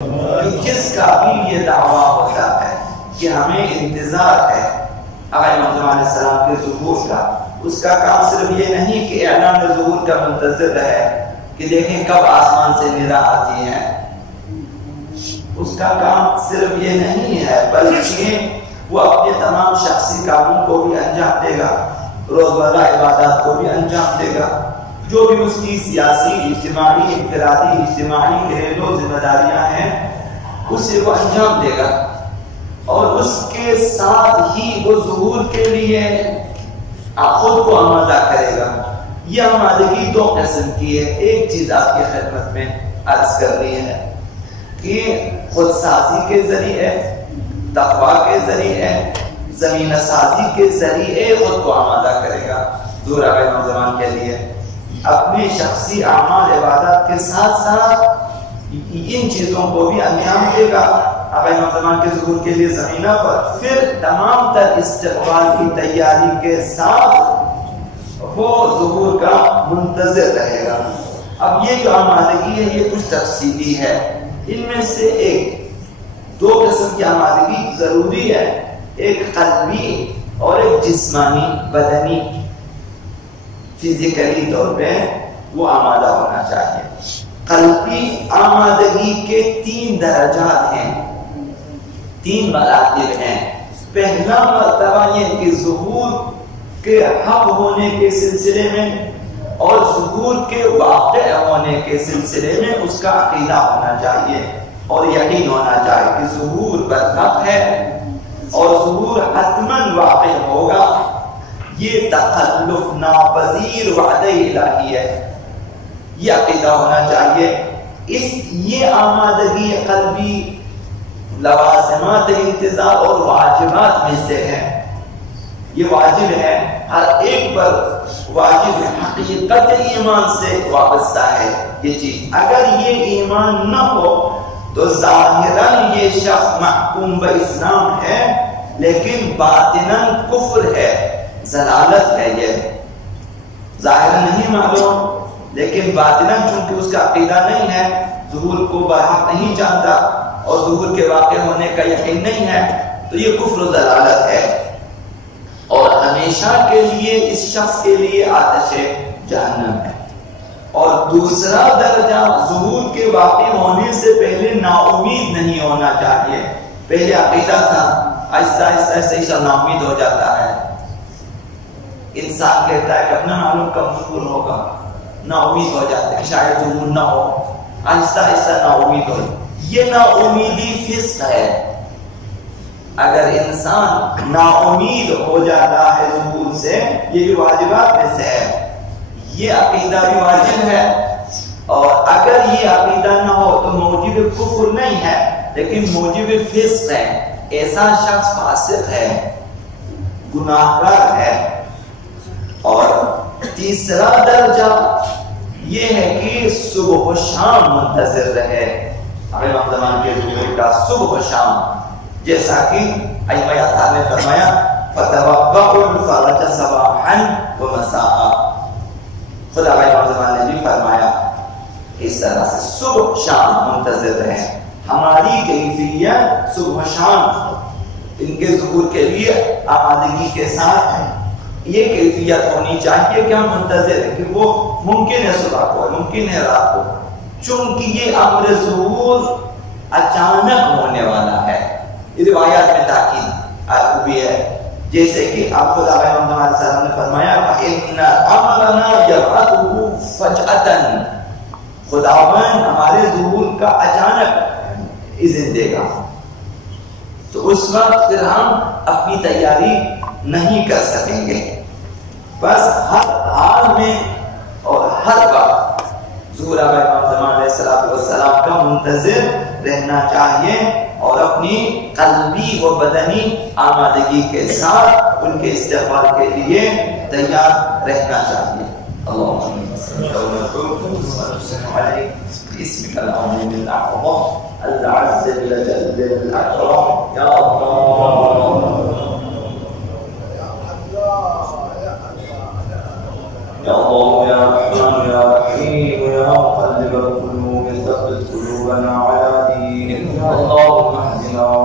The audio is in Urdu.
جس کا بھی یہ دعویٰ ہوتا ہے کہ ہمیں انتظار ہے امام زمان علیہ السلام کے ظہور کا، اس کا کام صرف یہ نہیں کہ اعلان ظہور کا منتظر ہے کہ دیکھیں کب آسمان سے ندا آتی ہے، اس کا کام صرف یہ نہیں ہے بلکہ وہ اپنے تمام شخصی کاموں کو بھی انجام دے گا، روزمرہ عبادات کو بھی انجام دے گا، جو بھی اس کی سیاسی، اجتماعی، انفرادی، اجتماعی گھریلو ذمہ داریاں ہیں اسے وہ انجام دے گا، اور اس کے ساتھ ہی وہ ظہور کے لیے خود کو آمادہ کرے گا۔ یہ آمادگی دو قسم کی ہے۔ ایک چیز آپ کی خدمت میں عرض کرنی ہے کہ خود سازی کے ذریعے، تقویٰ کے ذریعے، زمین سازی کے ذریعے خود کو آمادہ کرے گا ظہور امام زمان کے لیے، اپنے شخصی اعمال عبادات کے ساتھ ساتھ ان چیزوں کو بھی انجام دے گا امام زمان کے ظہور کے لیے زمینہ پر، پھر تمام تر استقبال کی تیاری کے ساتھ وہ ظہور کا منتظر رہے گا۔ اب یہ جو آمادگی ہے یہ کچھ تفصیلی ہے، ان میں سے دو قسم کی آمادگی ضروری ہے، ایک قلبی اور ایک جسمانی، بدنی، فزیکلی طور پہ وہ آمادہ ہونا چاہیے۔ قلبی آمادگی کے 3 درجات ہیں، 3 مراتب ہیں۔ پہلا مرتبہ یہ کہ ظہور کے حق ہونے کے سلسلے میں اور ظہور کے واقع ہونے کے سلسلے میں اس کا عقیدہ ہونا چاہیے اور یقین ہونا چاہیے کہ ظہور برحق ہے اور ظہور حتماً واقع ہوگا، یہ تخلف ناپذیر وعدہ الہی ہے، یہ عقیدہ ہونا چاہیے۔ یہ آمادگی قلبی لوازمات انتظار اور واجبات میں سے ہے، یہ واجب ہے، ہر ایک پر واجب حقیقت ایمان سے وابستہ ہے یہ چیز۔ اگر یہ ایمان نہ ہو تو ظاہراً یہ شخص محکوم باسلام ہے لیکن باطناً کفر ہے، ضلالت ہے، یہ ظاہراً نہیں معلوم لیکن باطناً چونکہ اس کا عقیدہ نہیں ہے، ظہور کو برحق نہیں جانتا اور ظہور کے واقع ہونے کا یقین نہیں ہے، تو یہ کفر و ضلالت ہے اور ہمیشہ کے لیے اس شخص کے لیے آتش جہنم ہے۔ اور دوسرا درجہ ظہور کے واقع ہونے سے پہلے نا امید نہیں ہونا چاہیے۔ پہلے عقیدہ تھا، آہستہ آہستہ ایسا نا امید ہو جاتا ہے، انسان کہتا ہے کہ اپنا معلوم کب ظہور ہوگا، نا امید ہو جاتے ہیں، شاید ظہور نہ ہو، آہستہ آہستہ نا امید ہو۔ یہ نا امیدی فسق ہے۔ اگر انسان نا امید ہو جاتا ہے ظہور سے، یہ بھی واجبات میں سے ہے، یہ عقیدہ بھی واجب ہے، اور اگر یہ عقیدہ نہ ہو تو موجب کفر نہیں ہے لیکن موجب فسق ہے، ایسا شخص فاسق ہے، گناہگار ہے۔ اور تیسرا درجہ یہ ہے کہ صبح و شام منتظر رہے امام زمان کے ظہور کا، صبح و شام، جیسا کہ ائمہ اطہار نے فرمایا فَتَوَقَّعُوا الْفَرَجَ صَبَاحًا وَمَسَاءً، خدا امام زمان نے بھی فرمایا اس طرح سے صبح شام منتظر رہیں۔ ہماری کیفیت صبح شام ان کے ظہور کے لیے آمادگی کے ساتھ ہے، یہ کیفیت ہونی چاہیے کہ ہم منتظر ہیں کہ وہ ممکن ہے صبح کو، ممکن ہے رات کو، چونکہ یہ امر ظہور اچانک ہونے والا ہے۔ روایات میں تاکید بھی ہے، جیسے کہ آپ خدا امام زمان علیہ السلام نے فرمایا فَإِنَّ أَمْرَنَا يَبْعَثُهُ فَجْأَةً، خداوند ہمارے ظہور کا اچانک اذن دے گا، تو اس وقت پھر ہم اپنی تیاری نہیں کر سکیں گے۔ بس ہر حال میں اور ہر وقت ظہور امام زمان علیہ السلام کا منتظر رہنا چاہیے اور اپنی قلبی و بدنی آمادگی کے ساتھ ان کے استقبال کے لیے تیار رہنا چاہیے۔ اللہم بسمک العظیم الاعظم العز الجل الاکرم یا اللہ یا اللہ یا رحمان یا رحیم یا مقلب القلوب ثبت قلوبنا على دینک اللهم اهدنا